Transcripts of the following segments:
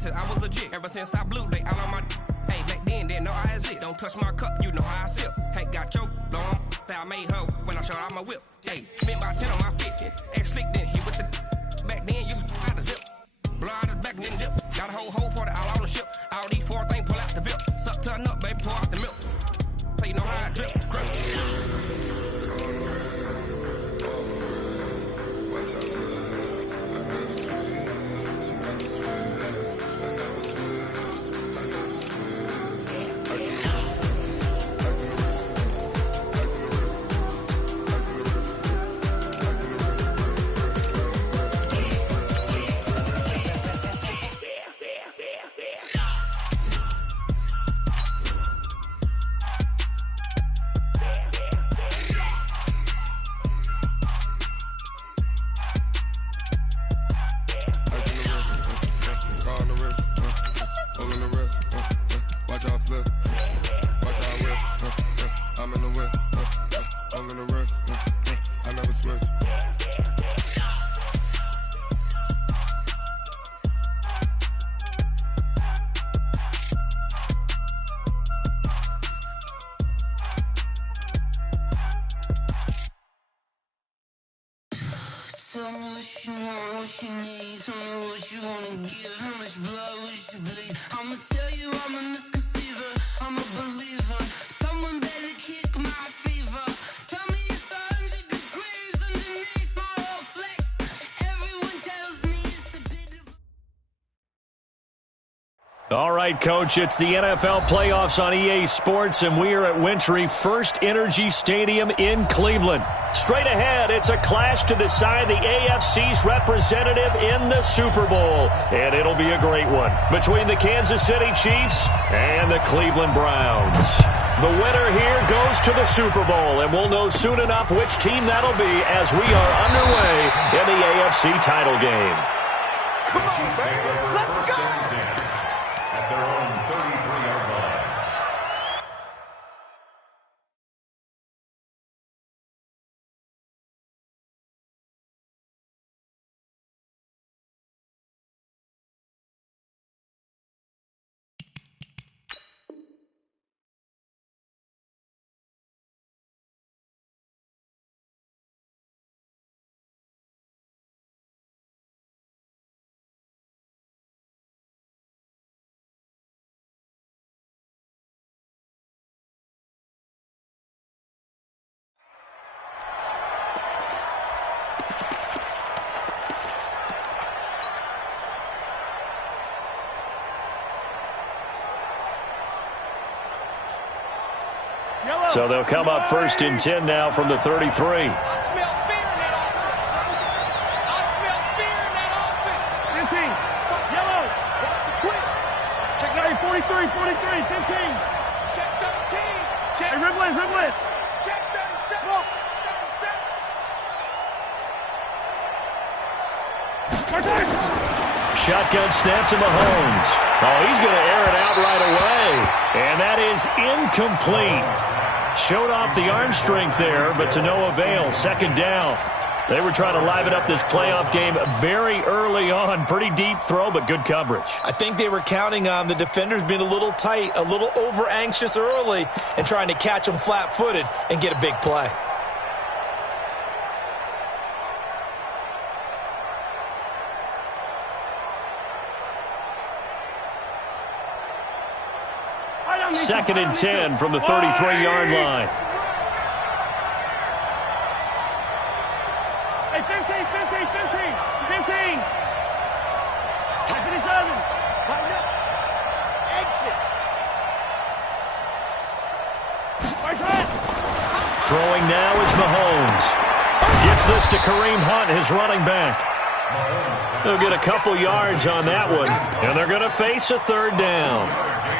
said I was legit. Ever since I blew, they all on my. Hey, back then, didn't know I exist. Don't touch my cup, you know how I sip. Hey, got your blown. I made her when I showed out my whip. Hey, spent about 10 on my fit. Ex-slick, then hit with the. Back then, used to out the zip. Blow out his back and then dip. Got a whole party all on the ship. All these four things pull out the VIP. Suck, turn up, baby, pour out the milk. So you know how I drip. Tell me what you want, what you need. Tell me what you wanna give. How much blood would you bleed? I'ma tell you I'm a misconceiver. I'm a believer. Someone better kick my fever. Tell me it's 100 degrees underneath my whole flesh. Everyone tells me it's a bit of. All right, Coach, it's the NFL playoffs on EA Sports, and we are at Wintry First Energy Stadium in Cleveland. Straight ahead, it's a clash to decide the AFC's representative in the Super Bowl, and it'll be a great one between the Kansas City Chiefs and the Cleveland Browns. The winner here goes to the Super Bowl, and we'll know soon enough which team that'll be as we are underway in the AFC title game. Come on, baby. Let's go! At their own 33-yard line. So they'll come up first and 10 now from the 33. I smell fear in that offense. I smell fear in that offense. 15. Yellow. Watch the twist. Check out 43, 43, 15. Check 13. Check. Hey, Riblet, Riblet. Check 37. Smoke. 37. Shotgun snap to Mahomes. Oh, he's going to air it out right away. And that is incomplete. Showed off the arm strength there, but to no avail. Second down. They were trying to liven up this playoff game very early on. Pretty deep throw, but good coverage. I think they were counting on the defenders being a little tight, a little over-anxious early, and trying to catch them flat-footed and get a big play. Second and 10 from the 33-yard line. Hey, 15, 15, 15, 15. Tight 57. Tighten up. Exit. First right. Throwing now is Mahomes. Gets this to Kareem Hunt, his running back. They'll get a couple yards on that one, and they're going to face a third down.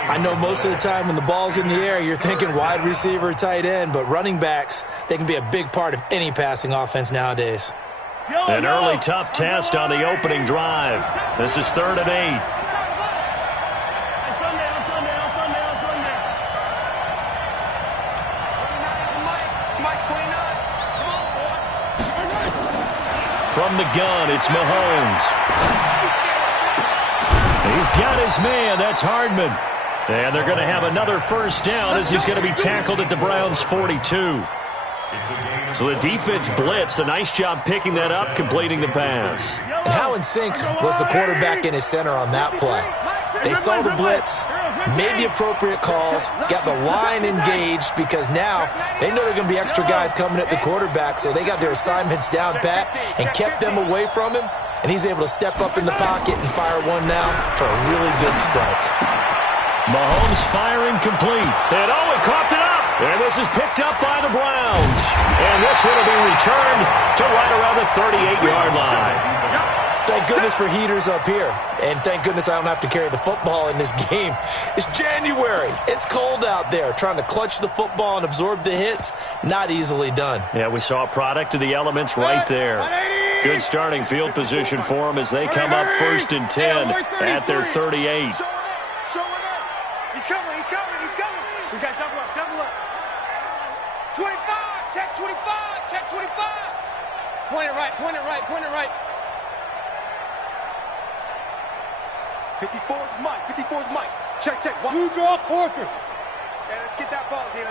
I know most of the time when the ball's in the air, you're thinking wide receiver, tight end, but running backs, they can be a big part of any passing offense nowadays. An early tough test on the opening drive. This is 3rd and 8. From the gun, it's Mahomes. He's got his man. That's Hardman. And they're going to have another first down as he's going to be tackled at the Browns' 42. So the defense blitzed. A nice job picking that up, completing the pass. And how in sync was the quarterback and his center on that play? They saw the blitz, made the appropriate calls, got the line engaged because now they know there are going to be extra guys coming at the quarterback, so they got their assignments down pat and kept them away from him, and he's able to step up in the pocket and fire one now for a really good strike. Mahomes firing complete. And he coughed it up. And this is picked up by the Browns. And this one will be returned to right around the 38-yard line. Thank goodness for heaters up here. And thank goodness I don't have to carry the football in this game. It's January. It's cold out there. Trying to clutch the football and absorb the hits, not easily done. Yeah, we saw a product of the elements right there. Good starting field position for them as they come up 1st and 10 at their 38. He's coming. We got double up. 25, check 25. Point it right. 54's Mike. Check. You draw quarters. Yeah, let's get that ball again.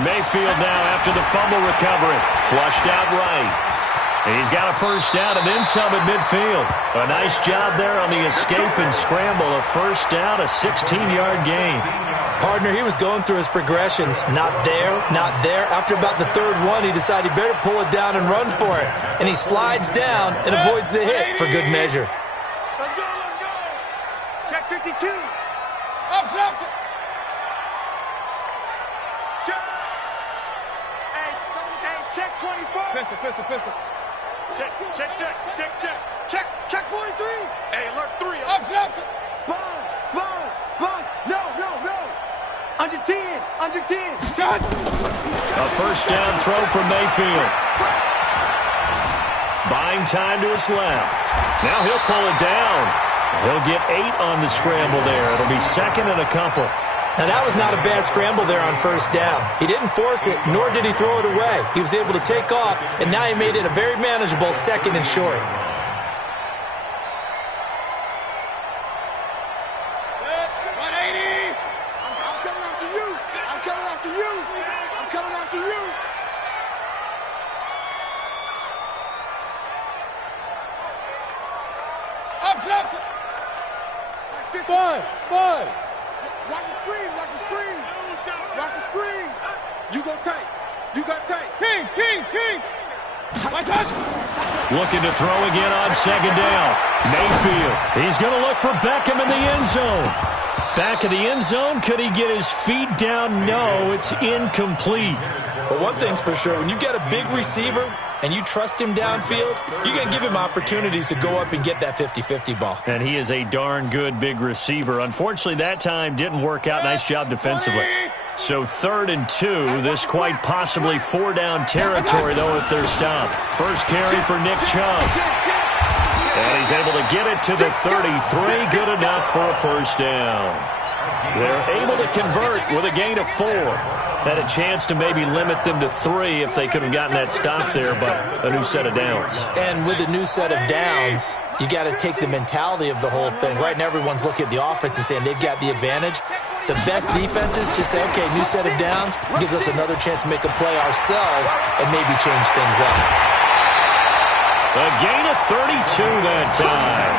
Mayfield now after the fumble recovery. Flushed out right. He's got a first down and then some at midfield. A nice job there on the escape and scramble. A first down, a 16-yard gain. Partner, he was going through his progressions. Not there. After about the third one, he decided he better pull it down and run for it. And he slides down and avoids the hit for good measure. Let's go. Check 52. Up. Hey, check 24. Pistol. Check 43. Hey, alert 3. Up. Sponge. No. Under 10. Touch. A first down throw from Mayfield. Buying time to his left. Now he'll pull it down. He'll get 8 on the scramble there. It'll be 2nd and a couple. Now, that was not a bad scramble there on first down. He didn't force it, nor did he throw it away. He was able to take off, and now he made it a very manageable 2nd and short. Buzz. Watch the screen. You go tight. King. Looking to throw again on 2nd down. Mayfield. He's going to look for Beckham in the end zone. Back of the end zone. Could he get his feet down? No, it's incomplete. But one thing's for sure, when you get a big receiver and you trust him downfield, you're going to give him opportunities to go up and get that 50-50 ball. And he is a darn good big receiver. Unfortunately, that time didn't work out. Nice job defensively. So 3rd and 2. This quite possibly 4-down territory, though, if they're stopped. First carry for Nick Chubb. And he's able to get it to the 33. Good enough for a first down. They're able to convert with a gain of 4. Had a chance to maybe limit them to 3 if they could have gotten that stop there, but a new set of downs. And with a new set of downs, you got to take the mentality of the whole thing. Right now, everyone's looking at the offense and saying they've got the advantage. The best defenses just say, okay, new set of downs gives us another chance to make a play ourselves and maybe change things up. A gain of 32 that time.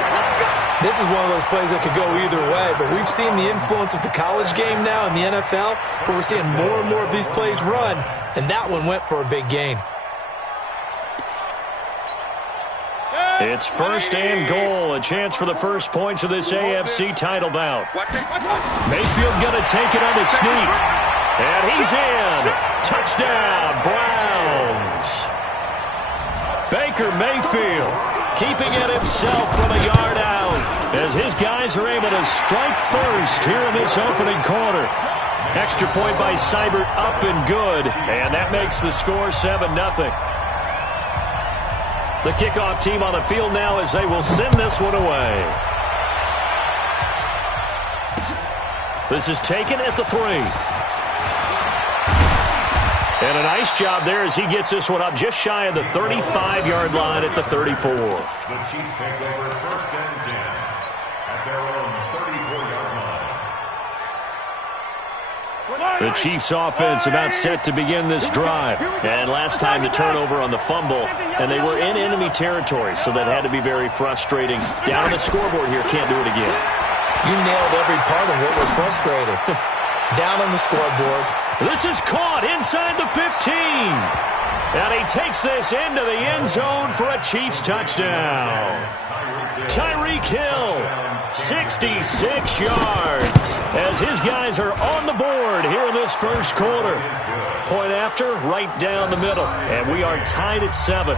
This is one of those plays that could go either way, but we've seen the influence of the college game now in the NFL, where we're seeing more and more of these plays run, and that one went for a big gain. It's 1st and goal, a chance for the first points of this AFC title bout. Mayfield going to take it on the sneak, and he's in. Touchdown, Browns. Baker Mayfield keeping it himself from a yard out as his guys are able to strike first here in this opening quarter. Extra point by Seibert up and good, and that makes the score 7-0. The kickoff team on the field now as they will send this one away. This is taken at the 3. And a nice job there as he gets this one up just shy of the 35-yard line at the 34. The Chiefs take over 1st and 10 at The Chiefs offense about set to begin this drive. And last time the turnover on the fumble, and they were in enemy territory, so that had to be very frustrating. Down on the scoreboard here, can't do it again. You nailed every part of what was frustrating. Down on the scoreboard. This is caught inside the 15. And he takes this into the end zone for a Chiefs touchdown. Tyreek Hill, 66 yards, as his guys are on the board here in this first quarter. Point after, right down the middle, and we are tied at 7.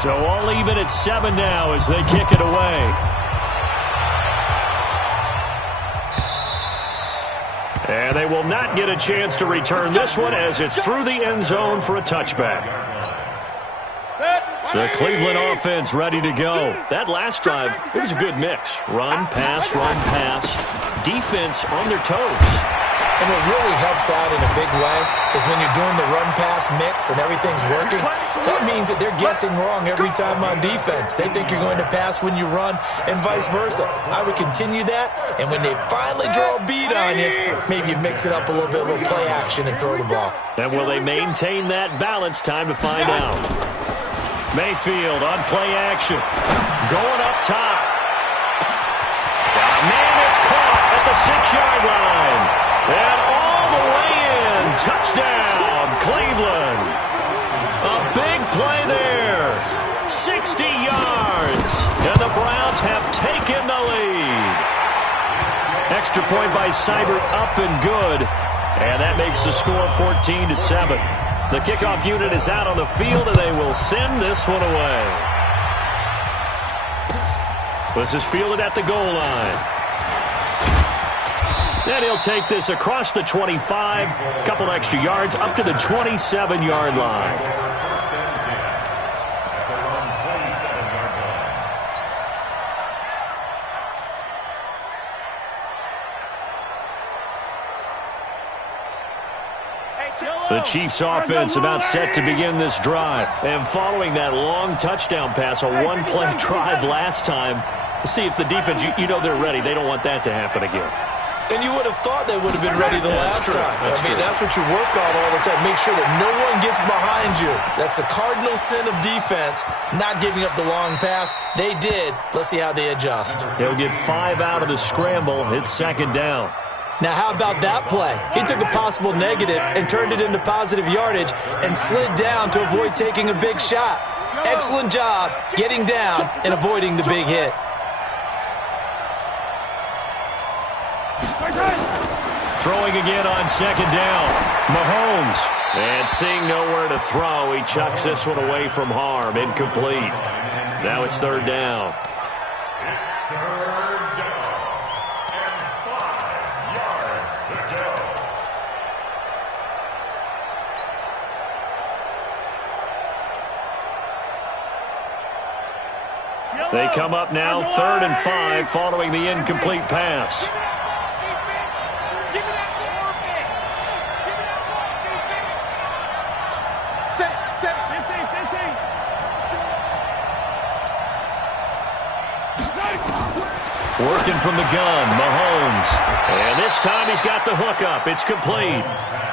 So all even at 7 now as they kick it away. And they will not get a chance to return this one as it's through the end zone for a touchback. The Cleveland offense ready to go. That last drive, it was a good mix. Run, pass, defense on their toes. And what really helps out in a big way is when you're doing the run-pass mix and everything's working, that means that they're guessing wrong every time on defense. They think you're going to pass when you run and vice versa. I would continue that, and when they finally draw a beat on you, maybe you mix it up a little bit, a little play action, and throw the ball. And will they maintain that balance? Time to find out. Mayfield on play action. Going up top. Man, it's caught at the 6-yard line. And all the way in. Touchdown, Cleveland. A big play there. 60 yards. And the Browns have taken the lead. Extra point by Seibert, up and good. And that makes the score 14-7. The kickoff unit is out on the field, and they will send this one away. This is fielded at the goal line. And he'll take this across the 25, couple extra yards, up to the 27-yard line. The Chiefs offense about set to begin this drive. And following that long touchdown pass, a one-play drive last time, see if the defense, you know they're ready. They don't want that to happen again. And you would have thought they would have been ready the last time. That's what you work on all the time. Make sure that no one gets behind you. That's the cardinal sin of defense, not giving up the long pass. They did. Let's see how they adjust. They'll get 5 out of the scramble. It's second down. Now, how about that play? He took a possible negative and turned it into positive yardage and slid down to avoid taking a big shot. Excellent job getting down and avoiding the big hit. Throwing again on second down. Mahomes. And seeing nowhere to throw, he chucks this one away from harm. Incomplete. Now it's third down. They come up now, 3rd and 5, following the incomplete pass. Working from the gun, Mahomes. And this time he's got the hook up. It's complete.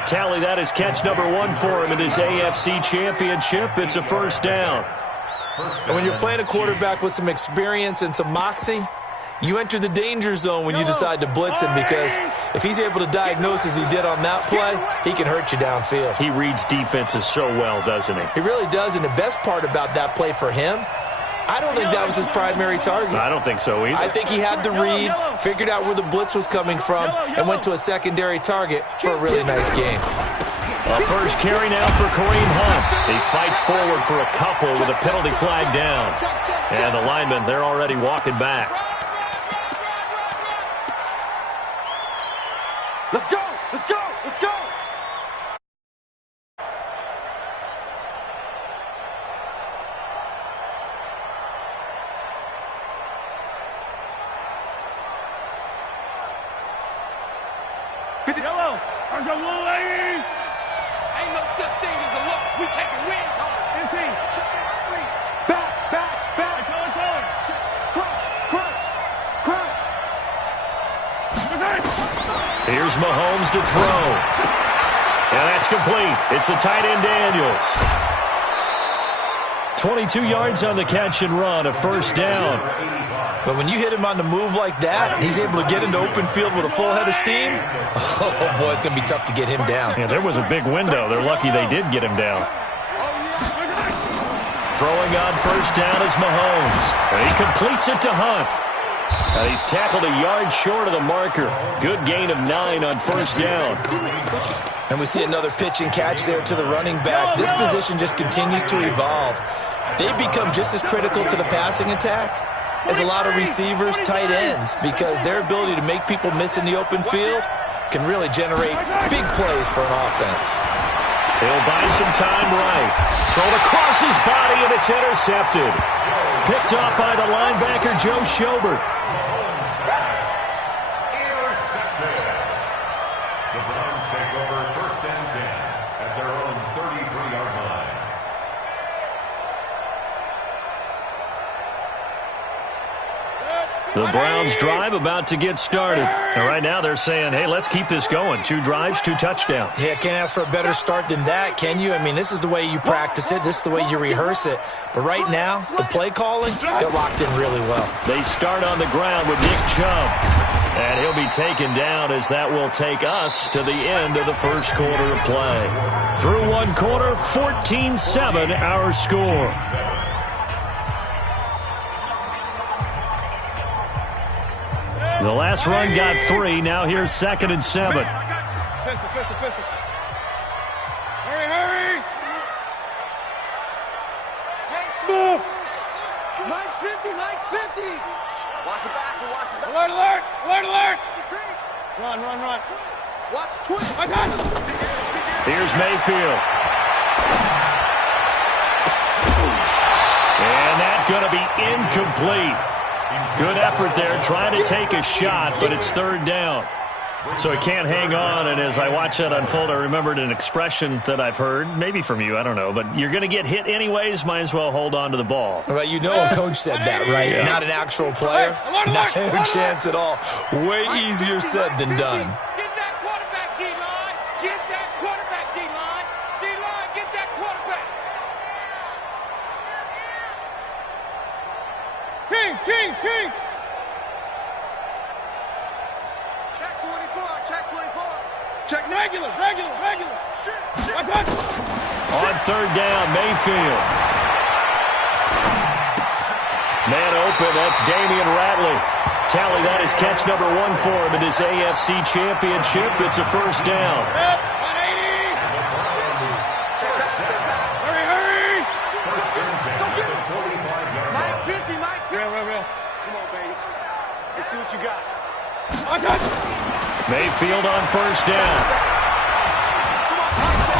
Tally, that is catch number 1 for him in this AFC Championship. It's a first down. And when you're playing a quarterback with some experience and some moxie, you enter the danger zone when you decide to blitz him, because if he's able to diagnose as he did on that play, he can hurt you downfield. He reads defenses so well, doesn't he? He really does, and the best part about that play for him, I don't think that was his primary target. I don't think so either. I think he had the read, figured out where the blitz was coming from, and went to a secondary target for a really nice game. A first carry now for Kareem Hunt. He fights forward for a couple with a penalty flag down. And the linemen, they're already walking back. Ain't no such thing as a loss. We taking wins home. Back. Crunch. Here's Mahomes to throw. And that's complete. It's the tight end Daniels. 22 yards on the catch and run, a first down. But when you hit him on the move like that, and he's able to get into open field with a full head of steam, oh, boy, it's going to be tough to get him down. Yeah, there was a big window. They're lucky they did get him down. Throwing on first down is Mahomes. And he completes it to Hunt. And he's tackled a yard short of the marker. Good gain of 9 on first down. And we see another pitch and catch there to the running back. This position just continues to evolve. They become just as critical to the passing attack as a lot of receivers, tight ends, because their ability to make people miss in the open field can really generate big plays for an offense. He'll buy some time right. Thrown across his body, and it's intercepted. Picked off by the linebacker, Joe Schobert. Intercepted. The Browns take over 1st and 10 at their own 33-yard line. The Browns drive about to get started. And right now they're saying, hey, let's keep this going. 2 drives, 2 touchdowns. Yeah, can't ask for a better start than that, can you? I mean, this is the way you practice it. This is the way you rehearse it. But right now, the play calling, they're locked in really well. They start on the ground with Nick Chubb. And he'll be taken down as that will take us to the end of the first quarter of play. Through 1 quarter, 14-7 our score. The last run got 3. Now here's 2nd and 7. Hurry. Hey, Smith. Mike's 50. Watch the back. Alert. Run. Watch 20. Here's Mayfield. And that's going to be incomplete. Good effort there, trying to take a shot, but it's 3rd down. So he can't hang on, and as I watch that unfold, I remembered an expression that I've heard, maybe from you, I don't know, but you're going to get hit anyways, might as well hold on to the ball. Well, you know a coach said that, right? Yeah. Not an actual player. Not a chance at all. Way easier said than done. Get that quarterback, D-line. Get that quarterback, D-line. D-line, get that quarterback. Kings. Check 24. Check regular. On 3rd down, Mayfield. Man open, that's Damian Ratley. Tally that is catch number 1 for him in this AFC Championship. It's a first down. 180. Hurry. First and 10 at the 45-yard line. Mike 50. Real. Come on, baby. Let's see what you got. Mayfield on first down.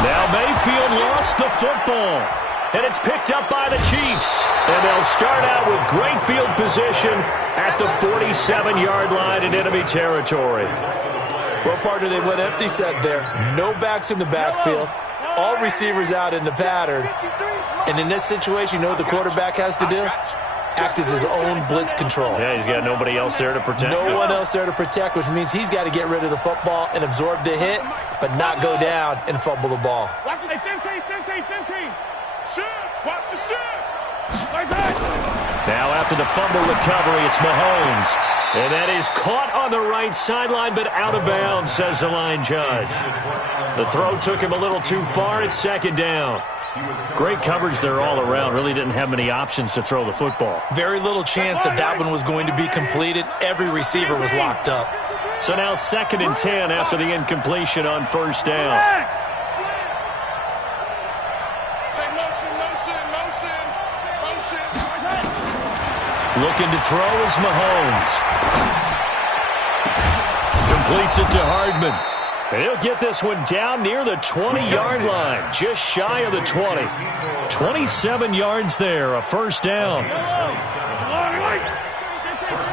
Now Mayfield lost the football. And it's picked up by the Chiefs. And they'll start out with great field position at the 47-yard line in enemy territory. Well, partner, they went empty set there. No backs in the backfield. All receivers out in the pattern. And in this situation, you know what the quarterback has to do? Act as his own blitz control. Yeah, he's got nobody else there to protect. No one else there to protect, which means he's got to get rid of the football and absorb the hit, but not go down and fumble the ball. Watch it. 15. Watch the shit. Now after the fumble recovery, it's Mahomes. And that is caught on the right sideline, but out of bounds, says the line judge. The throw took him a little too far. It's 2nd down. Great coverage there all around. Really didn't have many options to throw the football. Very little chance that one was going to be completed. Every receiver was locked up. So now 2nd and 10 after the incompletion on first down. Looking to throw is Mahomes. Completes it to Hardman. And he'll get this one down near the 20-yard line, just shy of the 20. 27 yards there, a first down. First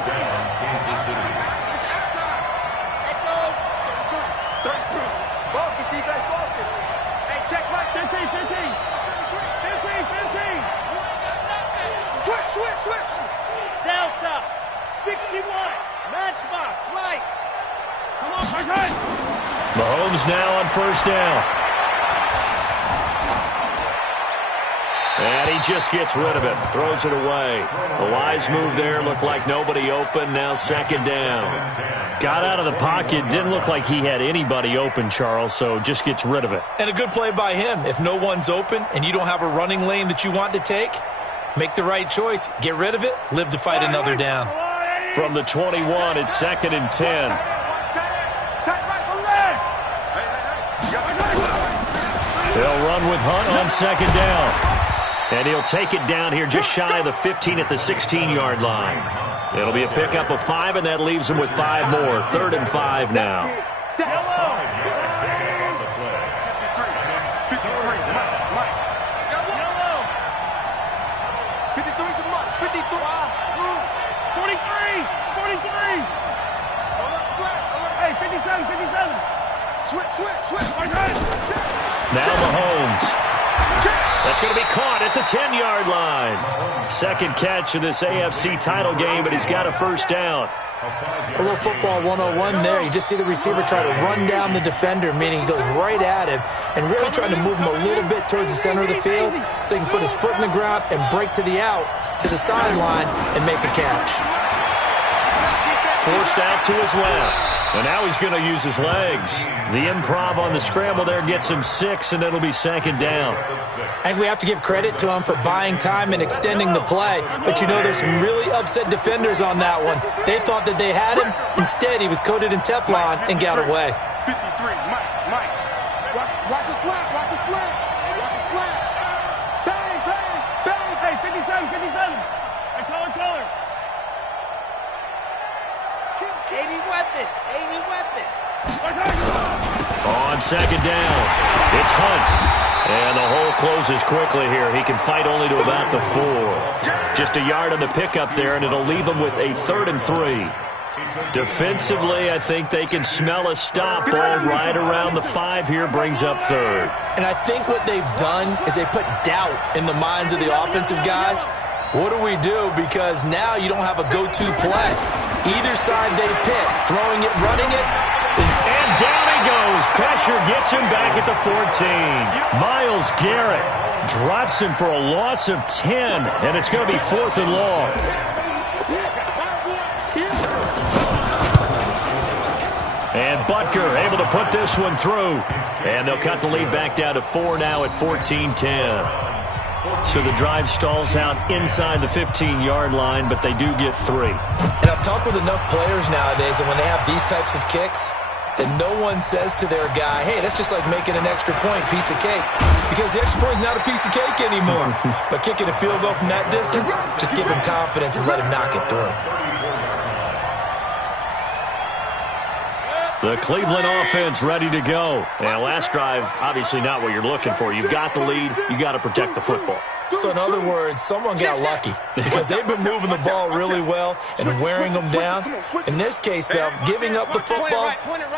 down, Kansas City. Mahomes now on first down. And he just gets rid of it, throws it away. The wise move there, looked like nobody open, now second down. Got out of the pocket, didn't look like he had anybody open, Charles, so just gets rid of it. And a good play by him. If no one's open and you don't have a running lane that you want to take, make the right choice, get rid of it, live to fight another down. From the 21, it's 2nd and 10. They'll run with Hunt on second down. And he'll take it down here just shy of the 15 at the 16-yard line. It'll be a pickup of 5, and that leaves him with 5 more. 3rd and 5 now. Now Mahomes. That's going to be caught at the 10-yard line. Second catch of this AFC title game, but he's got a first down. A little football 101 there. You just see the receiver try to run down the defender, meaning he goes right at him and really trying to move him a little bit towards the center of the field so he can put his foot in the ground and break to the out, to the sideline, and make a catch. Forced out to his left. And now he's going to use his legs. The improv on the scramble there gets him 6, and it'll be second down. I think we have to give credit to him for buying time and extending the play. But, you know, there's some really upset defenders on that one. They thought that they had him. Instead, he was coated in Teflon and got away. 53, Mike. Watch a slap, watch a slap. Watch a slap. Bang, bang, bang. Hey, 57. Hey, color. 80 weapon. On second down, it's Hunt. And the hole closes quickly here. He can fight only to about the 4. Just a yard on the pickup there, and it'll leave him with a 3rd and 3. Defensively, I think they can smell a stop. Ball right around the 5 here, brings up 3rd. And I think what they've done is they put doubt in the minds of the offensive guys. What do we do? Because now you don't have a go-to play. Either side they pick, throwing it, running it. And down he goes. Pressure gets him back at the 14. Myles Garrett drops him for a loss of 10, and it's going to be 4th and long. And Butker able to put this one through. And they'll cut the lead back down to 4 now at 14-10. So the drive stalls out inside the 15-yard line, but they do get 3. And I've talked with enough players nowadays, and when they have these types of kicks, that no one says to their guy, hey, that's just like making an extra point, piece of cake. Because the extra point is not a piece of cake anymore. But kicking a field goal from that distance, just give him confidence and let him knock it through. The Cleveland offense ready to go. And last drive, obviously not what you're looking for. You've got the lead. You got to protect the football. So in other words, someone got lucky because they've been moving the ball really well and wearing them down. In this case, though, giving up the football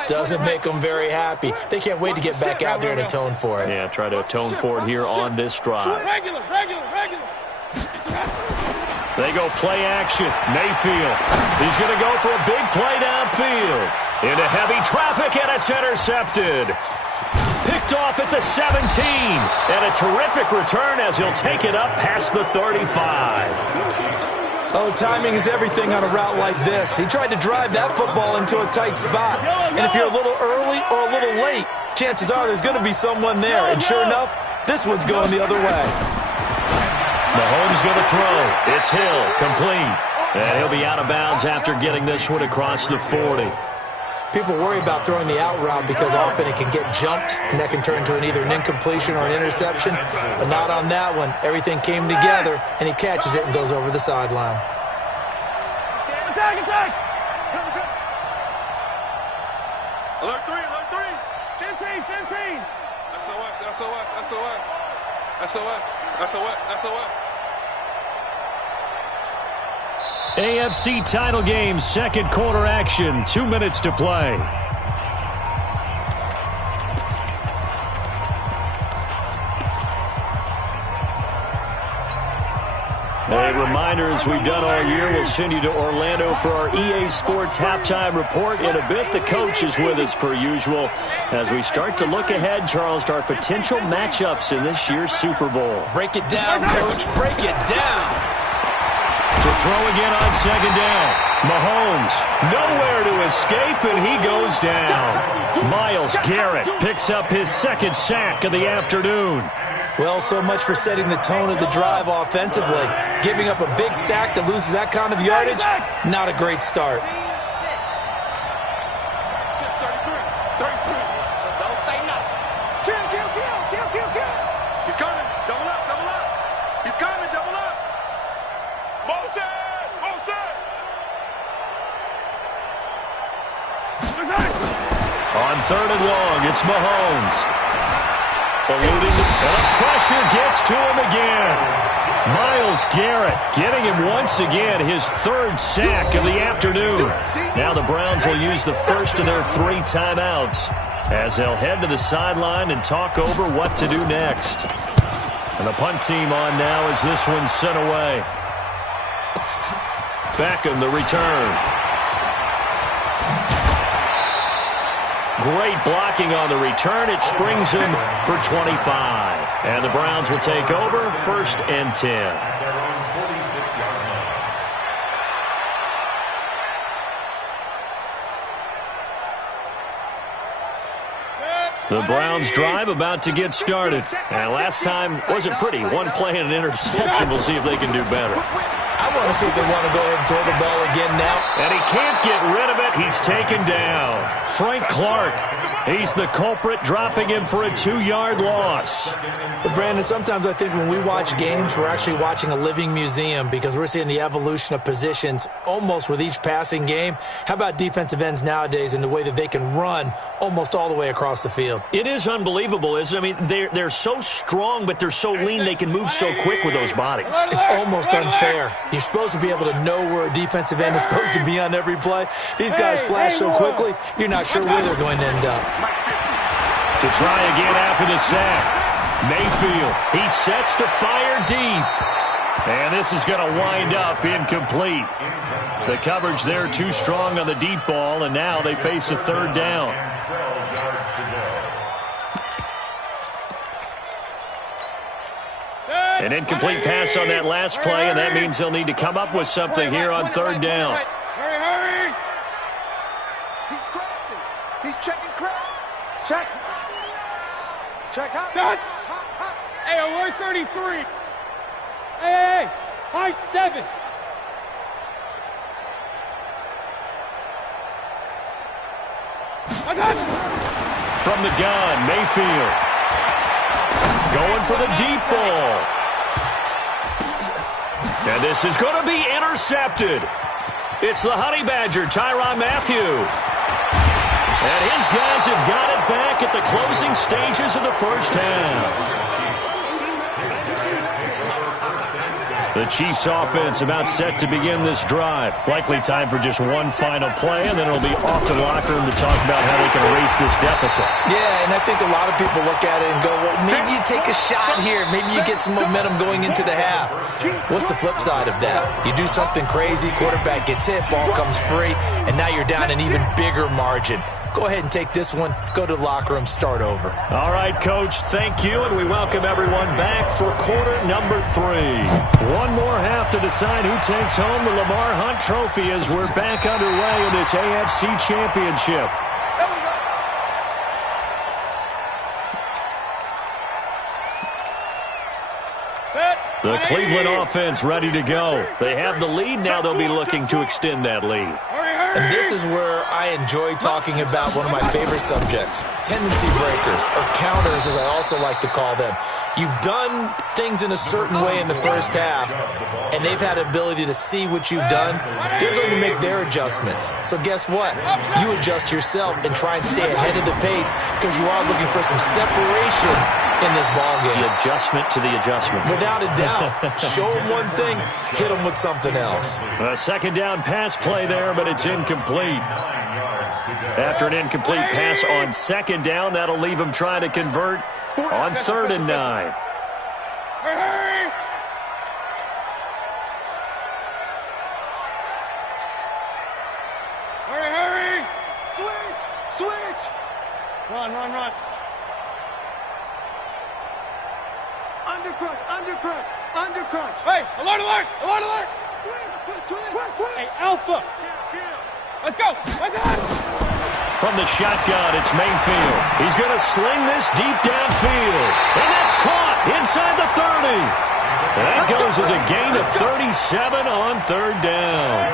doesn't make them very happy. They can't wait to get back out there and atone for it. Yeah, try to atone for it here on this drive. Regular. They go play action. Mayfield. He's going to go for a big play downfield. Into heavy traffic, and it's intercepted. Picked off at the 17. And a terrific return as he'll take it up past the 35. Oh, timing is everything on a route like this. He tried to drive that football into a tight spot. And if you're a little early or a little late, chances are there's going to be someone there. And sure enough, this one's going the other way. Mahomes going to throw. It's Hill, complete. And he'll be out of bounds after getting this one across the 40. People worry about throwing the out route because often it can get jumped, and that can turn into either an incompletion or an interception. But not on that one. Everything came together, and he catches it and goes over the sideline. Attack! Alert 3. 15. SOS. AFC title game, second quarter action. 2 minutes to play. A reminder, as we've done all year, we'll send you to Orlando for our EA Sports Halftime Report. In a bit, the coach is with us per usual as we start to look ahead, Charles, to our potential matchups in this year's Super Bowl. Break it down, Coach. Break it down. To throw again on second down. Mahomes, nowhere to escape, and he goes down. Myles Garrett picks up his second sack of the afternoon. Well, so much for setting the tone of the drive offensively. Giving up a big sack that loses that kind of yardage, not a great start. On third and long, it's Mahomes. Eluding, and pressure gets to him again. Myles Garrett getting him once again, his third sack of the afternoon. Now the Browns will use the first of their 3 timeouts as they'll head to the sideline and talk over what to do next. And the punt team on now as this one's sent away. Beckham, the return. Great blocking on the return. It springs him for 25. And the Browns will take over, 1st and 10. At their own 46-yard line. The Browns drive about to get started. And last time wasn't pretty. One play and an interception. We'll see if they can do better. I want to see if they want to go ahead and throw the ball again now. And he can't get rid of it. He's taken down. Frank Clark, he's the culprit, dropping him for a 2-yard loss. But Brandon, sometimes I think when we watch games, we're actually watching a living museum because we're seeing the evolution of positions almost with each passing game. How about defensive ends nowadays and the way that they can run almost all the way across the field? It is unbelievable, isn't it? I mean, they're so strong, but they're so lean they can move so quick with those bodies. It's almost unfair. You're supposed to be able to know where a defensive end is supposed to be on every play. These guys flash so quickly, you're not sure where they're going to end up. To try again after the sack. Mayfield, he sets to fire deep. And this is going to wind up incomplete. The coverage there too strong on the deep ball, and now they face a 3rd down. 12 yards to go. An incomplete pass on that last play, and that means they'll need to come up with something here on 3rd down. Hurry! He's crossing. He's checking crowd. Check. Check hot. Cut. Hey, alert 33. Hey, high 7. I got it. From the gun, Mayfield. Going for the deep ball. And this is going to be intercepted. It's the Honey Badger, Tyrann Mathieu. And his guys have got it back at the closing stages of the first half. The Chiefs offense about set to begin this drive. Likely time for just one final play, and then it'll be off to the locker room to talk about how they can erase this deficit. Yeah, and I think a lot of people look at it and go, well, maybe you take a shot here. Maybe you get some momentum going into the half. What's the flip side of that? You do something crazy, quarterback gets hit, ball comes free, and now you're down an even bigger margin. Go ahead and take this one, go to the locker room, start over. All right, Coach, thank you, and we welcome everyone back for quarter number 3. One more half to decide who takes home the Lamar Hunt Trophy as we're back underway in this AFC Championship. The Cleveland offense ready to go. They have the lead, now they'll be looking to extend that lead. And this is where I enjoy talking about one of my favorite subjects, tendency breakers, or counters as I also like to call them. You've done things in a certain way in the first half, and they've had the ability to see what you've done. They're going to make their adjustments. So guess what? You adjust yourself and try and stay ahead of the pace because you are looking for some separation in this ball game. The adjustment to the adjustment. Without a doubt. Show them one thing, hit them with something else. A second down pass play there, but it's incomplete. After an incomplete pass on second down, that'll leave him trying to convert on 3rd and 9. run. Undercrunch, undercrunch, undercrunch. Hey, alert, alert, alert, alert. Twist. Hey, Alpha. Let's go. Let's go. From the shotgun, it's Mayfield. He's going to sling this deep downfield. And that's caught inside the 30. That goes as a gain of 37 on third down.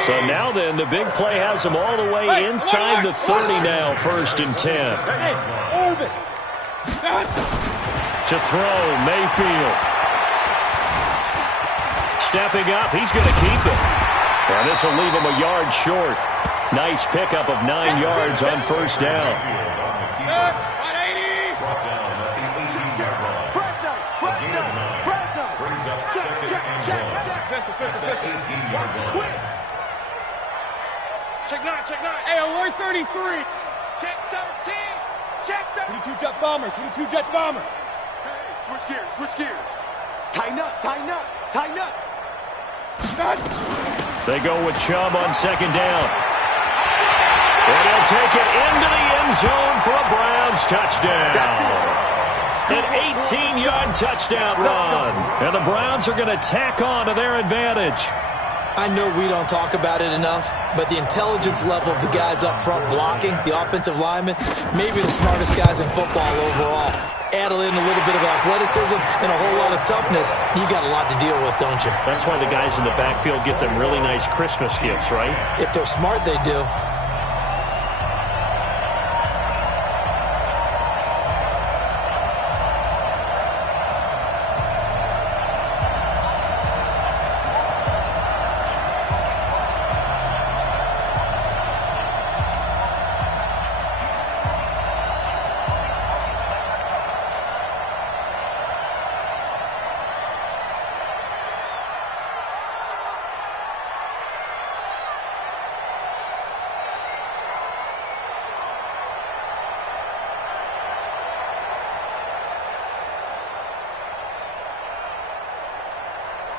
So now then, the big play has them all the way inside the 30 now, 1st and 10. Hey, hold it. To throw, Mayfield. Stepping up, he's going to keep it. And this will leave him a yard short. Nice pickup of 9 yards on 1st down. Check 9. Hey, alert 33. Check 13. Check 22 jet bombers. 22 jet bombers. Hey, switch gears. Tighten up. They go with Chubb on 2nd down. And he'll take it into the end zone for a Browns touchdown. An 18-yard touchdown run. And the Browns are going to tack on to their advantage. I know we don't talk about it enough, but the intelligence level of the guys up front blocking, the offensive linemen, maybe the smartest guys in football overall. Add in a little bit of athleticism and a whole lot of toughness, you got a lot to deal with, don't you? That's why the guys in the backfield get them really nice Christmas gifts, right? If they're smart, they do.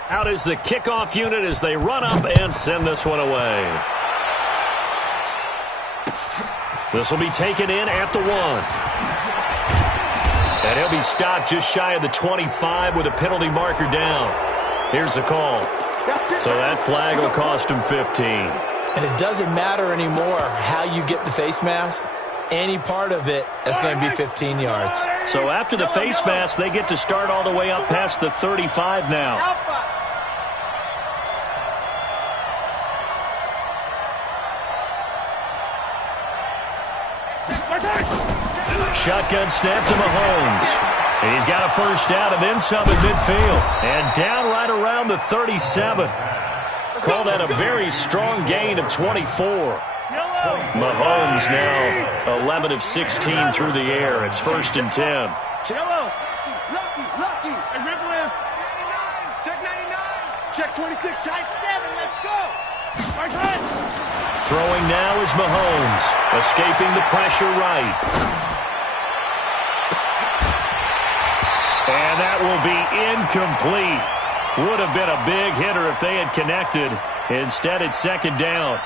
Out is the kickoff unit as they run up and send this one away. This will be taken in at the 1. And he'll be stopped just shy of the 25 with a penalty marker down. Here's the call. So that flag will cost him 15. And it doesn't matter anymore how you get the face mask. Any part of it is going to be 15 yards. So after the face mask, they get to start all the way up past the 35 now. Shotgun snap to Mahomes. And he's got a first down and then some in midfield. And down right around the 37. Call that a very strong gain of 24. Mahomes now 11 of 16 through the air. It's 1st and 10. Yellow. Lucky. And Rip Live. 99. Check 99. Check 26. Try 7. Let's go. Throwing now is Mahomes. Escaping the pressure right. And that will be incomplete. Would have been a big hitter if they had connected. Instead, it's 2nd down.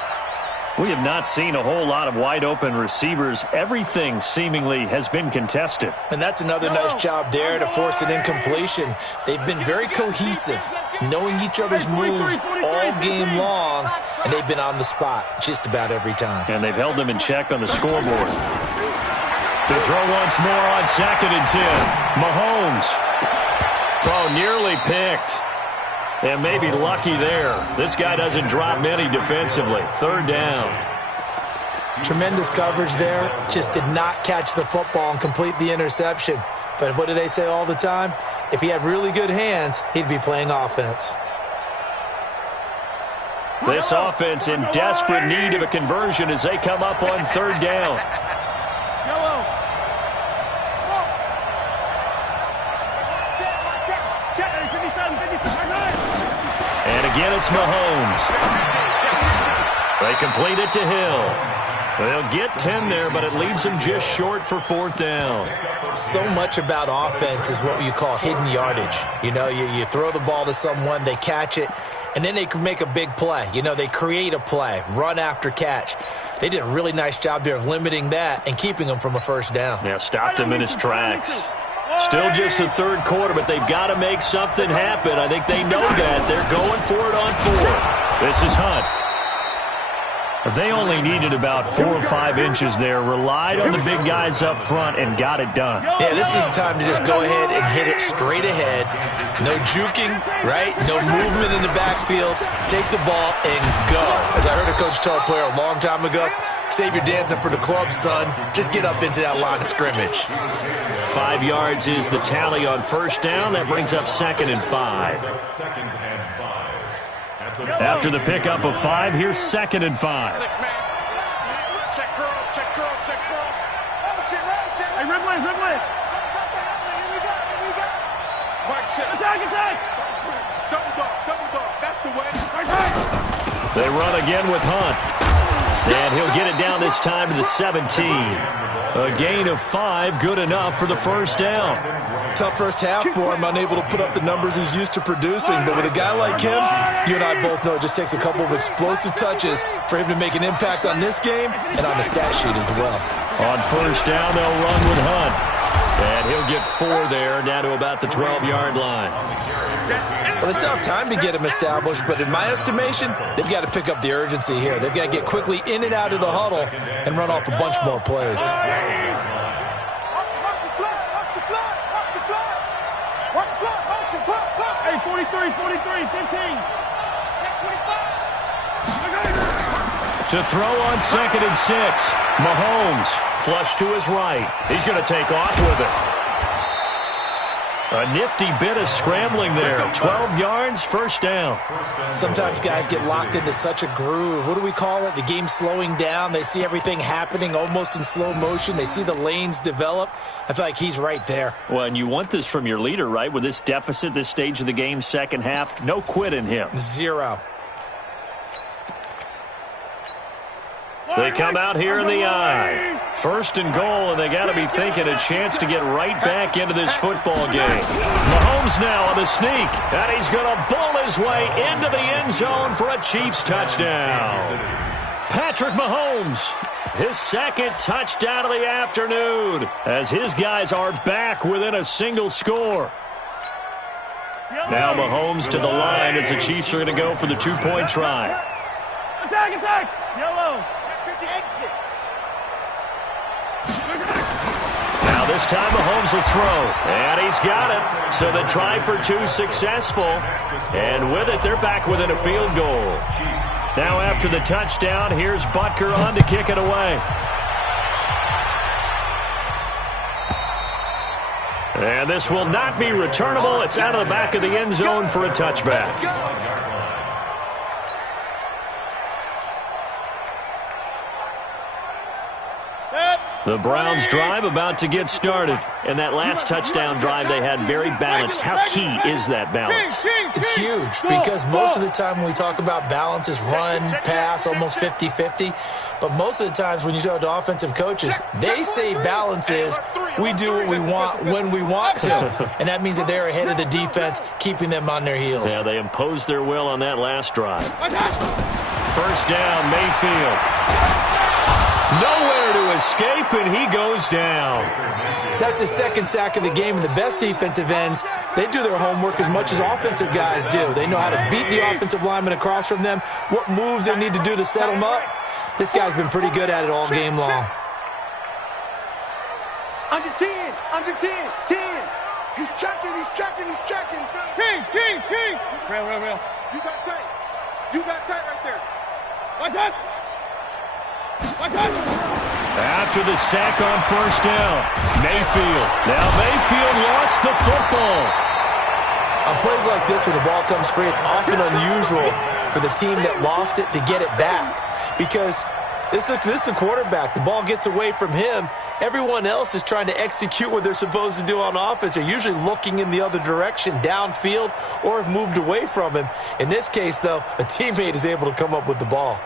We have not seen a whole lot of wide-open receivers. Everything seemingly has been contested. And that's another nice job there to force an incompletion. They've been very cohesive, knowing each other's moves all game long, and they've been on the spot just about every time. And they've held them in check on the scoreboard. To throw once more on 2nd and 10. Mahomes. Oh, nearly picked. And maybe lucky there. This guy doesn't drop many defensively. 3rd down. Tremendous coverage there. Just did not catch the football and complete the interception. But what do they say all the time? If he had really good hands, he'd be playing offense. This offense in desperate need of a conversion as they come up on 3rd down. And again, it's Mahomes. They complete it to Hill. They'll get 10 there, but it leaves them just short for 4th down. So much about offense is what you call hidden yardage. You know, you throw the ball to someone, they catch it, and then they can make a big play. You know, they create a play, run after catch. They did a really nice job there of limiting that and keeping him from a first down. Yeah, stopped him in his tracks. Still just the third quarter, but they've got to make something happen. I think they know that. They're going for it on 4. This is Hunt. They only needed about 4 or 5 inches there, relied on the big guys up front, and got it done. Yeah, this is the time to just go ahead and hit it straight ahead. No juking, right? No movement in the backfield. Take the ball and go. As I heard a coach tell a player a long time ago, save your dancing for the club, son. Just get up into that line of scrimmage. 5 yards is the tally on first down. That brings up 2nd and 5. After the pickup of 5, here's 2nd and 5. 6 man. Check curls, check curls, check curls. Hey, Ridley, Ridley. Mike, check. Attack. Double dog. That's the way. They run again with Hunt. And he'll get it down this time to the 17. A gain of 5, good enough for the first down. Tough first half for him, unable to put up the numbers he's used to producing. But with a guy like him, you and I both know it just takes a couple of explosive touches for him to make an impact on this game and on the stat sheet as well. On first down, they'll run with Hunt. And he'll get 4 there, down to about the 12-yard line. Well, they still have time to get him established, but in my estimation, they've got to pick up the urgency here. They've got to get quickly in and out of the huddle and run off a bunch more plays. Hey, 43, 15. To throw on 2nd and 6. Mahomes, flush to his right. He's going to take off with it. A nifty bit of scrambling there. 12 yards, first down. Sometimes guys get locked into such a groove. What do we call it? The game's slowing down. They see everything happening almost in slow motion. They see the lanes develop. I feel like he's right there. Well, and you want this from your leader, right? With this deficit, this stage of the game, second half, no quit in him. 0. They come out here in the eye. 1st and goal, and they got to be thinking a chance to get right back into this football game. Mahomes now on the sneak, and he's going to bowl his way into the end zone for a Chiefs touchdown. Patrick Mahomes, his 2nd touchdown of the afternoon, as his guys are back within a single score. Now Mahomes to the line as the Chiefs are going to go for the 2-point try. Attack. Yellow. Now this time Mahomes will throw, and he's got it. So the try for 2 successful, and with it, they're back within a field goal. Now after the touchdown, here's Butker on to kick it away. And this will not be returnable. It's out of the back of the end zone for a touchback. The Browns drive about to get started. And that last touchdown drive they had very balanced. How key is that balance? It's huge because most of the time when we talk about balance is run, pass, almost 50-50. But most of the times when you talk to offensive coaches, they say balance is we do what we want when we want to. And that means that they're ahead of the defense, keeping them on their heels. Yeah, they imposed their will on that last drive. First down, Mayfield. Nowhere to escape, and he goes down. That's his 2nd sack of the game, and the best defensive ends, they do their homework as much as offensive guys do. They know how to beat the offensive lineman across from them, what moves they need to do to set them up. This guy's been pretty good at it all game long. Under 10. 10. He's checking. King. Real. You got tight right there. What's that? After the sack on first down, Mayfield. Now Mayfield lost the football. On plays like this, when the ball comes free, it's often unusual for the team that lost it to get it back. Because this is a quarterback. The ball gets away from him. Everyone else is trying to execute what they're supposed to do on offense. They're usually looking in the other direction, downfield, or have moved away from him. In this case, though, a teammate is able to come up with the ball.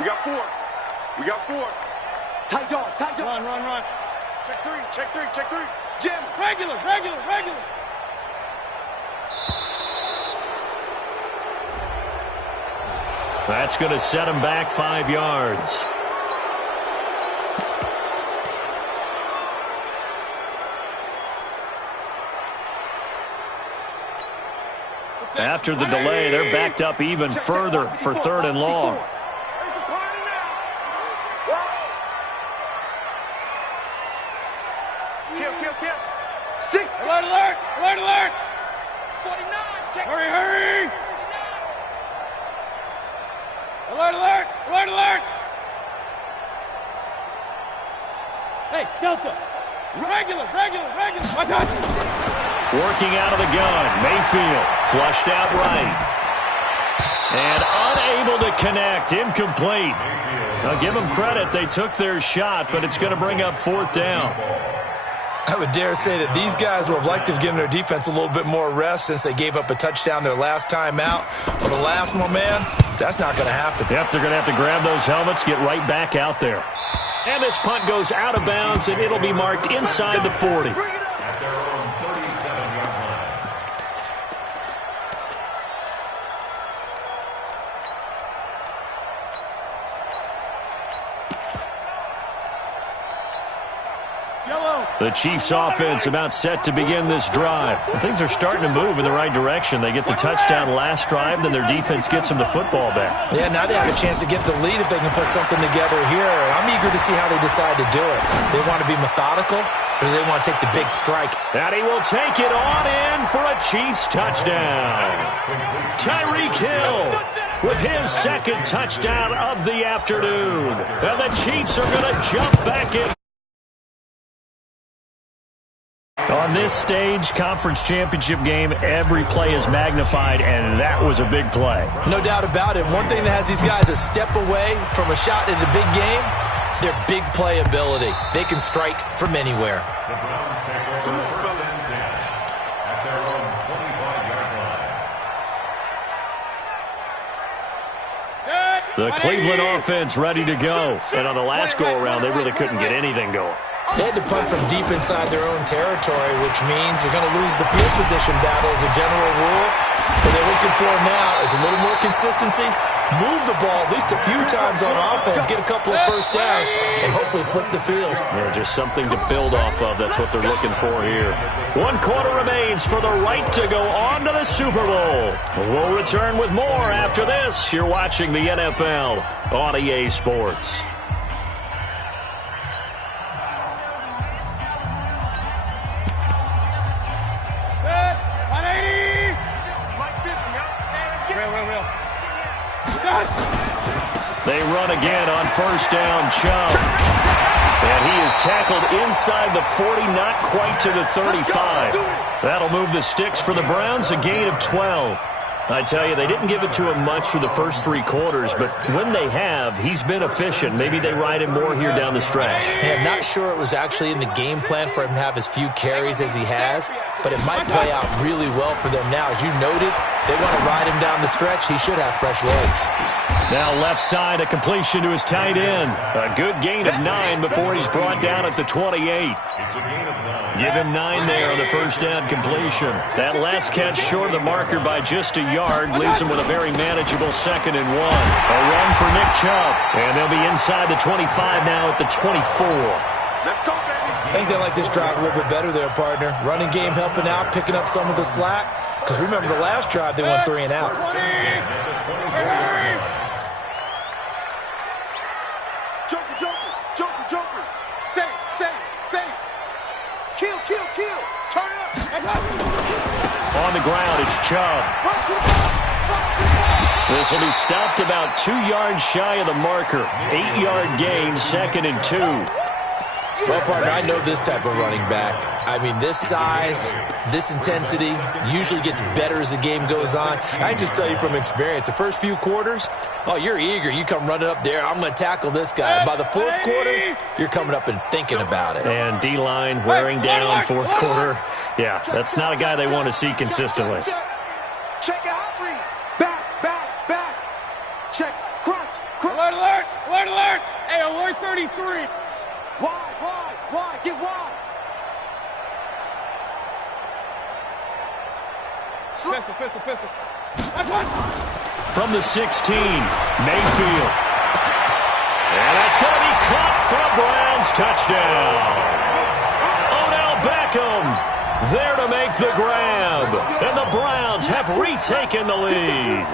We got 4. We got 4. Tight dog, tight dog. Run, run, run. Check 3, check 3, check 3. Jim. Regular, regular, regular. That's going to set him back 5 yards. After the delay, they're backed up even further for 3rd and long. It's a party now. Kill, kill, kill. 6. Alert, alert, alert, alert. 49, check. Hurry, hurry. Alert, alert, alert, alert. Hey, Delta. Regular, regular, regular. Watch out. Working out of the gun, Mayfield flushed out right. And unable to connect, incomplete. I'll give them credit, they took their shot, but it's going to bring up 4th down. I would dare say that these guys would have liked to have given their defense a little bit more rest since they gave up a touchdown their last time out. But the last one, man, that's not going to happen. Yep, they're going to have to grab those helmets, get right back out there. And this punt goes out of bounds, and it'll be marked inside the 40. At their own 37-yard line. The Chiefs offense about set to begin this drive. Things are starting to move in the right direction. They get the touchdown last drive, then their defense gets them the football back. Yeah, now they have a chance to get the lead if they can put something together here. I'm eager to see how they decide to do it. They want to be methodical, or do they want to take the big strike? And he will take it on in for a Chiefs touchdown. Tyreek Hill with his 2nd touchdown of the afternoon. And the Chiefs are going to jump back in. On this stage, conference championship game, every play is magnified, and that was a big play. No doubt about it. One thing that has these guys a step away from a shot in the big game, their big play ability. They can strike from anywhere. The Browns take over 1st and 10 at their own 25-yard line. The Cleveland offense ready to go. And on the last go-around, they really couldn't get anything going. They had to punt from deep inside their own territory, which means they're going to lose the field position battle as a general rule. What they're looking for now is a little more consistency, move the ball at least a few times on offense, get a couple of 1st downs, and hopefully flip the field. Yeah, just something to build off of. That's what they're looking for here. 1 quarter remains for the right to go on to the Super Bowl. We'll return with more after this. You're watching the NFL on EA Sports. They run again on 1st down, Chubb. And he is tackled inside the 40, not quite to the 35. That'll move the sticks for the Browns, a gain of 12. I tell you, they didn't give it to him much for the first 3 quarters, but when they have, he's been efficient. Maybe they ride him more here down the stretch. Hey, I'm not sure it was actually in the game plan for him to have as few carries as he has, but it might play out really well for them now. As you noted, they want to ride him down the stretch. He should have fresh legs. Now left side, a completion to his tight end. A good gain of 9 before he's brought down at the 28. It's a gain of 9. Give him 9 there on the 1st down completion. That last catch short of the marker by just a yard leaves him with a very manageable 2nd and 1. A run for Nick Chubb. And they'll be inside the 25 now at the 24. Let's go, baby. I think they like this drive a little bit better there, partner. Running game helping out, picking up some of the slack. Because remember, the last drive they went 3 and out. Joker, Joker, Joker, Joker. Save, save, save. Kill, kill, kill. Turn it up. On the ground, it's Chubb. This will be stopped about 2 yards shy of the marker. 8-yard gain, 2nd and 2. Well, partner, I know this type of running back. I mean, this size, this intensity usually gets better as the game goes on. I can just tell you from experience, the first few quarters, oh, you're eager. You come running up there, I'm going to tackle this guy. By the 4th quarter, you're coming up and thinking about it. And D-line wearing down 4th quarter. Yeah, that's not a guy they want to see consistently. Check out, read. Back, back, back. Check, crunch, crunch. Alert, alert. Alert, alert! Hey, alert 33! Wide, get wide! Pistol. That's one! From the 16, Mayfield. And that's going to be caught for a Browns touchdown. Odell Beckham there to make the grab. And the Browns have retaken the lead.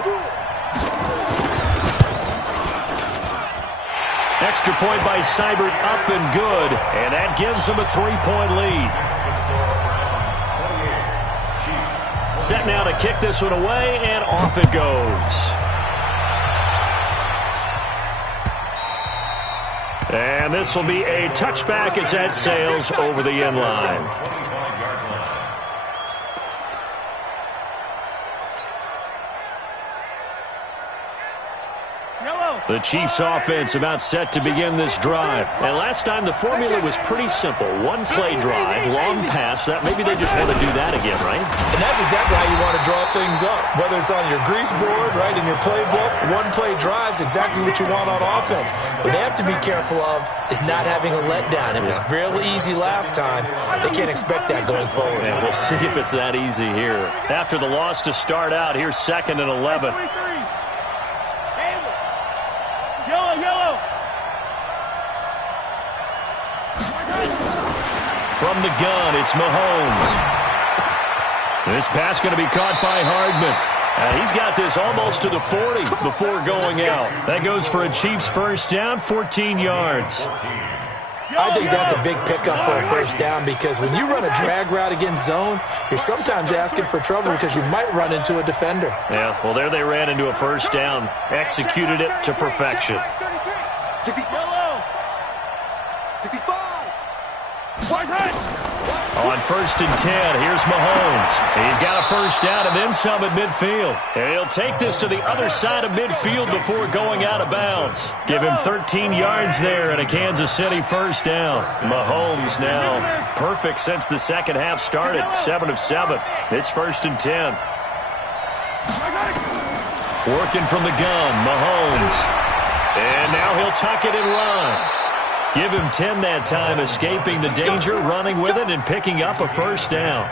Extra point by Seibert up and good. And that gives them a 3-point lead. Set now to kick this one away, and off it goes. And this will be a touchback as that sails over the end line. The Chiefs offense about set to begin this drive. And last time the formula was pretty simple. One-play drive, long pass. That maybe they just want to do that again, right? And that's exactly how you want to draw things up. Whether it's on your grease board, right, in your playbook, one-play drive's exactly what you want on offense. What they have to be careful of is not having a letdown. It was real easy last time. They can't expect that going forward. And we'll see if it's that easy here. After the loss to start out, here's 2nd and 11. Yellow! From the gun, it's Mahomes. This pass going to be caught by Hardman. He's got this almost to the 40 before going out. That goes for a Chiefs first down, 14 yards. I think that's a big pickup for a first down because when you run a drag route against zone, you're sometimes asking for trouble because you might run into a defender. Yeah, well, there they ran into a first down. Executed it to perfection. 65. On 1st and 10, here's Mahomes. He's got a first down and then some at midfield. And he'll take this to the other side of midfield before going out of bounds. Give him 13 yards there and a Kansas City first down. Mahomes now perfect since the second half started, 7 of 7. It's 1st and 10. Working from the gun, Mahomes. And now he'll tuck it and run. Give him 10 that time, escaping the danger, running with it, and picking up a first down.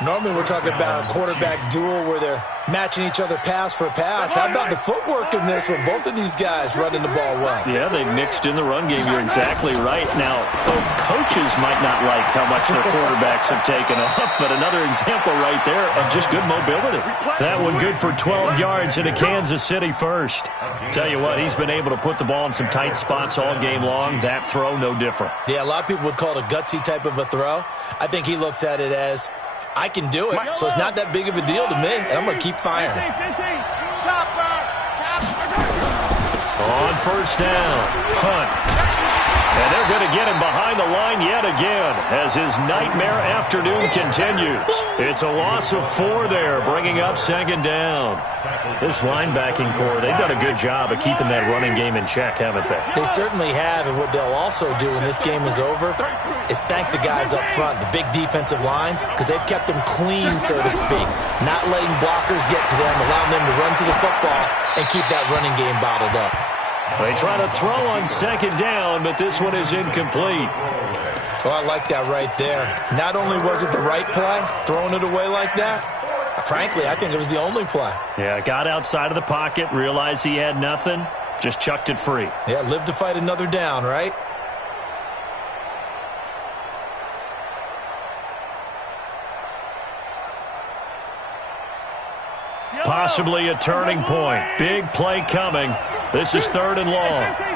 Normally we're talking about a quarterback duel where they're matching each other pass for pass. How about the footwork in this one? Both of these guys running the ball well. Yeah, they mixed in the run game. You're exactly right. Now, both coaches might not like how much their quarterbacks have taken off, but another example right there of just good mobility. That one good for 12 yards in a Kansas City first. Tell you what, he's been able to put the ball in some tight spots all game long. That throw, no different. Yeah, a lot of people would call it a gutsy type of a throw. I think he looks at it as, I can do it, so it's not that big of a deal to me, and I'm going to keep firing. On first down, Hunt. And they're going to get him behind the line yet again as his nightmare afternoon continues. It's a loss of 4 there, bringing up 2nd down. This linebacking core, they've done a good job of keeping that running game in check, haven't they? They certainly have, and what they'll also do when this game is over is thank the guys up front, the big defensive line, because they've kept them clean, so to speak, not letting blockers get to them, allowing them to run to the football and keep that running game bottled up. They try to throw on 2nd down, but this one is incomplete. Oh, I like that right there. Not only was it the right play, throwing it away like that, frankly, I think it was the only play. Yeah, got outside of the pocket, realized he had nothing, just chucked it free. Yeah, live to fight another down, right? Possibly a turning point. Big play coming. This is 3rd and long. 15.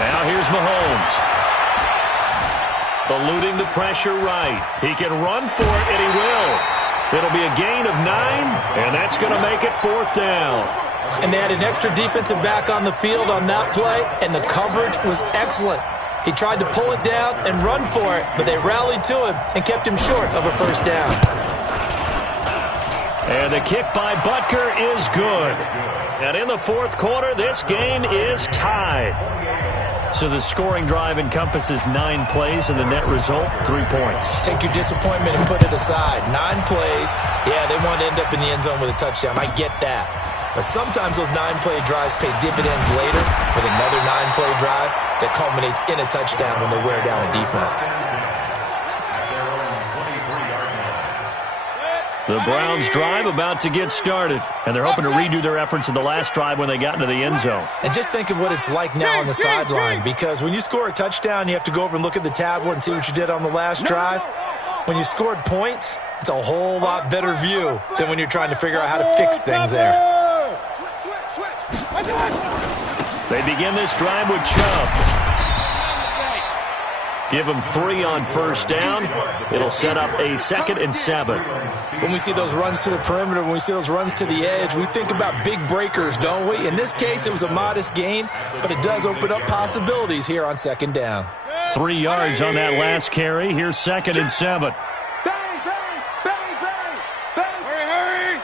Now here's Mahomes. Eluding the pressure right. He can run for it, and he will. It'll be a gain of 9, and that's going to make it 4th down. And they had an extra defensive back on the field on that play, and the coverage was excellent. He tried to pull it down and run for it, but they rallied to him and kept him short of a first down. And the kick by Butker is good. And in the 4th quarter, this game is tied. So the scoring drive encompasses 9 plays, and the net result, 3 points. Take your disappointment and put it aside. 9 plays. Yeah, they want to end up in the end zone with a touchdown. I get that. But sometimes those 9-play drives pay dividends later with another 9-play drive that culminates in a touchdown when they wear down a defense. The Browns drive about to get started, and they're hoping to redo their efforts in the last drive when they got into the end zone. And just think of what it's like now on the sideline, because when you score a touchdown, you have to go over and look at the tablet and see what you did on the last drive. When you scored points, it's a whole lot better view than when you're trying to figure out how to fix things there. They begin this drive with Chubb. Give them 3 on first down. It'll set up a 2nd and 7. When we see those runs to the perimeter, when we see those runs to the edge, we think about big breakers, don't we? In this case, it was a modest gain, but it does open up possibilities here on 2nd down. 3 yards on that last carry. Here's 2nd and 7. Bang, bang, bang, bang, bang. Hurry.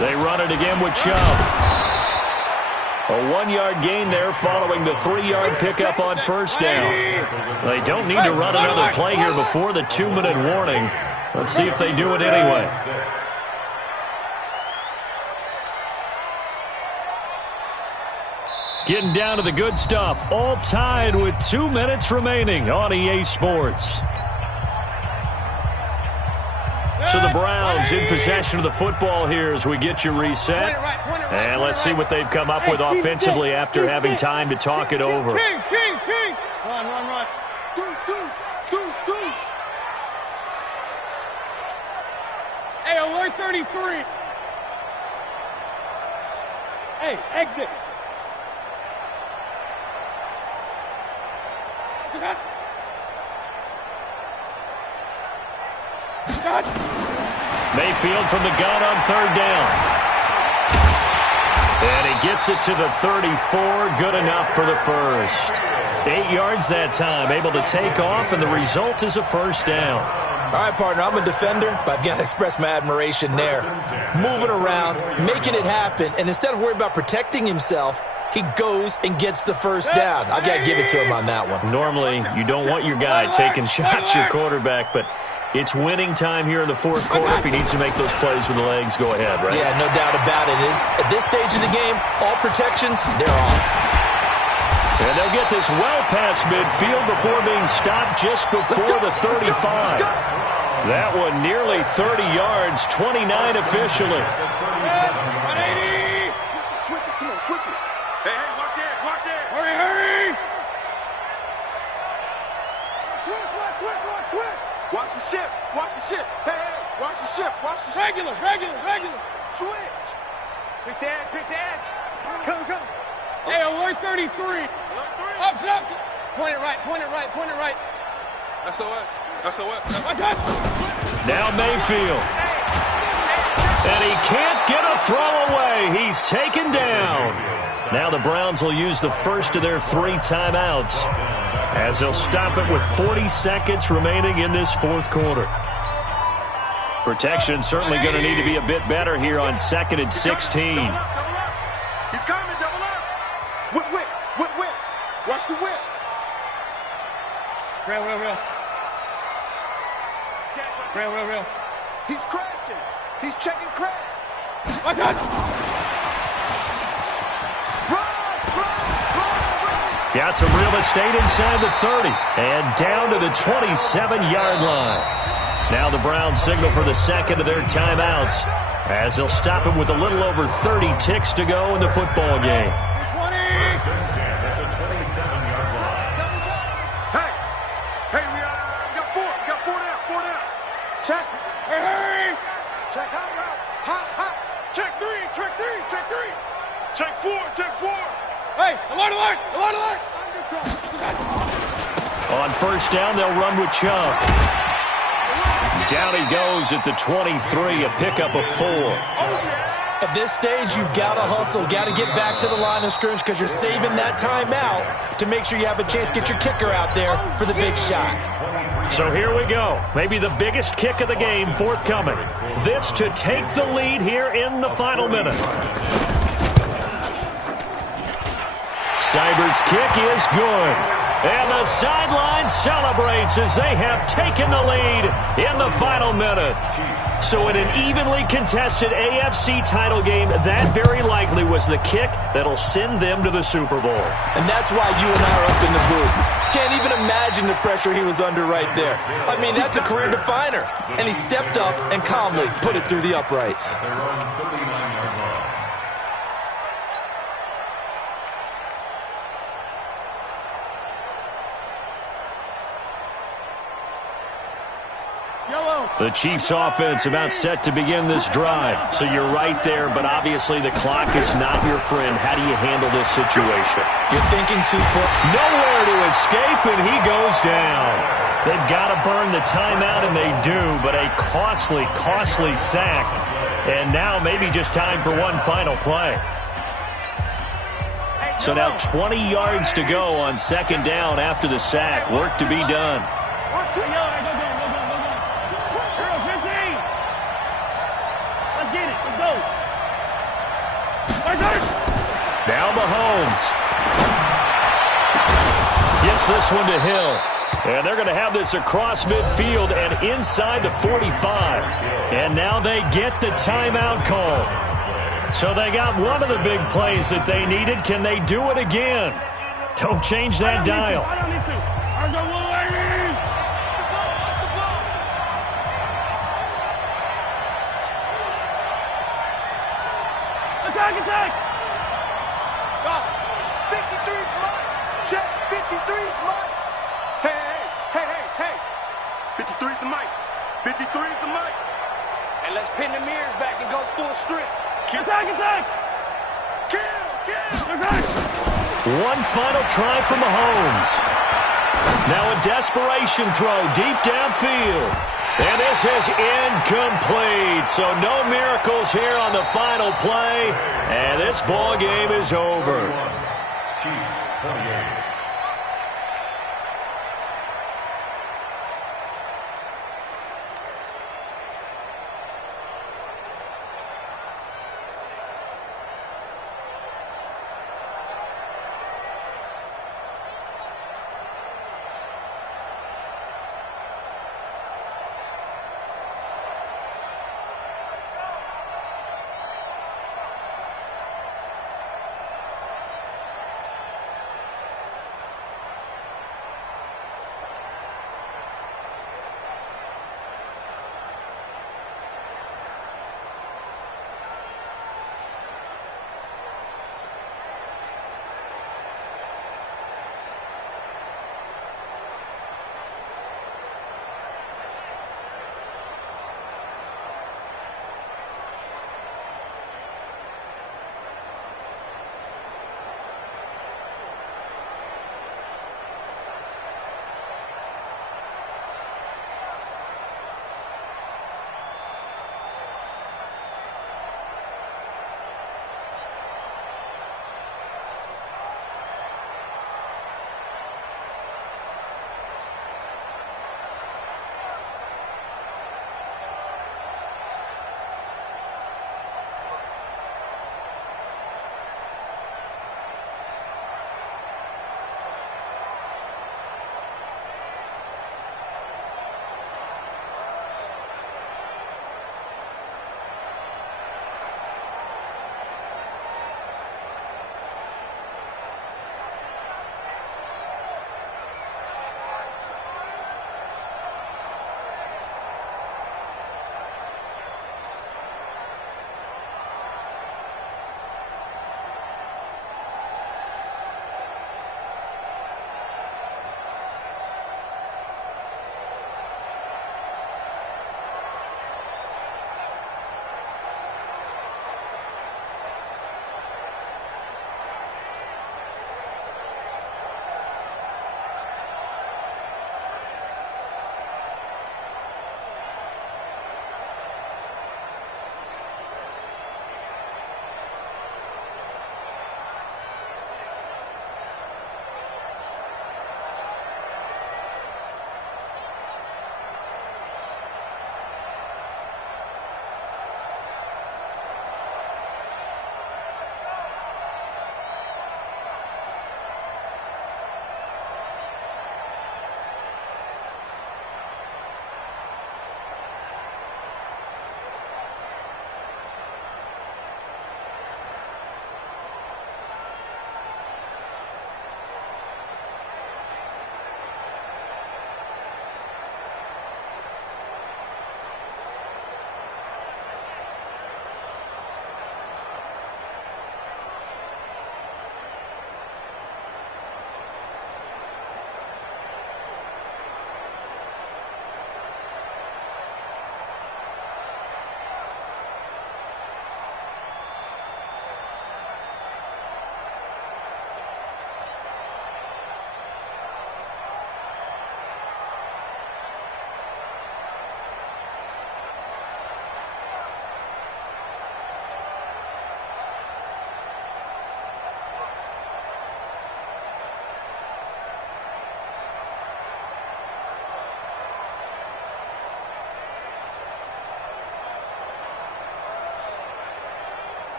They run it again with Chubb. A 1-yard gain there following the 3-yard pickup on first down. They don't need to run another play here before the 2-minute warning. Let's see if they do it anyway. Getting down to the good stuff. All tied with 2 minutes remaining on EA Sports. So the Browns in possession of the football here as we get you reset. And let's see what they've come up with offensively after having time to talk it over. Run. Deuce. Hey, alert 33. Hey, exit. Mayfield from the gun on 3rd down. And he gets it to the 34. Good enough for the first. 8 yards that time. Able to take off, and the result is a first down. All right, partner, I'm a defender, but I've got to express my admiration there. Moving around, making it happen, and instead of worrying about protecting himself, he goes and gets the first down. I've got to give it to him on that one. Normally, you don't want your guy taking shots, your quarterback, but it's winning time here in the 4th quarter. If he needs to make those plays with the legs, go ahead, right? Yeah, no doubt about it. At this stage of the game, all protections, they're off. And they'll get this well past midfield before being stopped just before the 35. That one nearly 30 yards, 29 officially. Switch it. Hey, watch it. Hurry. Switch. Watch the ship. Hey, watch the ship. Regular. Switch. Pick the edge. Come. Hey, alert 33. Up. Point it right. SOS. Now Mayfield. And he can't get a throw away. He's taken down. Now the Browns will use the first of their 3 timeouts as they'll stop it with 40 seconds remaining in this 4th quarter. Protection certainly going to need to be a bit better here on 2nd and 16. He's coming, double up. Whip. Watch the whip. Real. He's crashing. He's checking crash. Run. Got some real estate inside the 30 and down to the 27-yard line. Now the Browns signal for the 2nd of their timeouts as they'll stop it with a little over 30 ticks to go in the football game. 20. At the 27-yard line. Hey, we got 4 down. Check. Hey. Check hot. Check 3. Check 4. Hey, alert. On first down, they'll run with Chubb. Down he goes at the 23, a pickup of 4. At this stage, you've got to hustle, got to get back to the line of scrimmage because you're saving that timeout to make sure you have a chance to get your kicker out there for the big shot. So here we go. Maybe the biggest kick of the game forthcoming. This to take the lead here in the final minute. Seibert's kick is good. And the sideline celebrates as they have taken the lead in the final minute. So in an evenly contested AFC title game, that very likely was the kick that'll send them to the Super Bowl. And that's why you and I are up in the booth. Can't even imagine the pressure he was under right there. I mean, that's a career definer. And he stepped up and calmly put it through the uprights. The Chiefs offense about set to begin this drive. So you're right there, but obviously the clock is not your friend. How do you handle this situation? You're thinking too close. Nowhere to escape, and he goes down. They've got to burn the timeout, and they do, but a costly, costly sack. And now maybe just time for one final play. So now 20 yards to go on second down after the sack. Work to be done. Now Mahomes gets this one to Hill. And they're going to have this across midfield and inside the 45. And now they get the timeout call. So they got one of the big plays that they needed. Can they do it again? Don't change that dial. Attack! 53's mine. Check. 53's mine. Hey. 53's the mic. 53's the mic. And let's pin the mirrors back and go full strip. Attack! Kill! One final try for Mahomes. Now a desperation throw deep downfield. And this is incomplete. So no miracles here on the final play. And this ball game is over. Chiefs 48.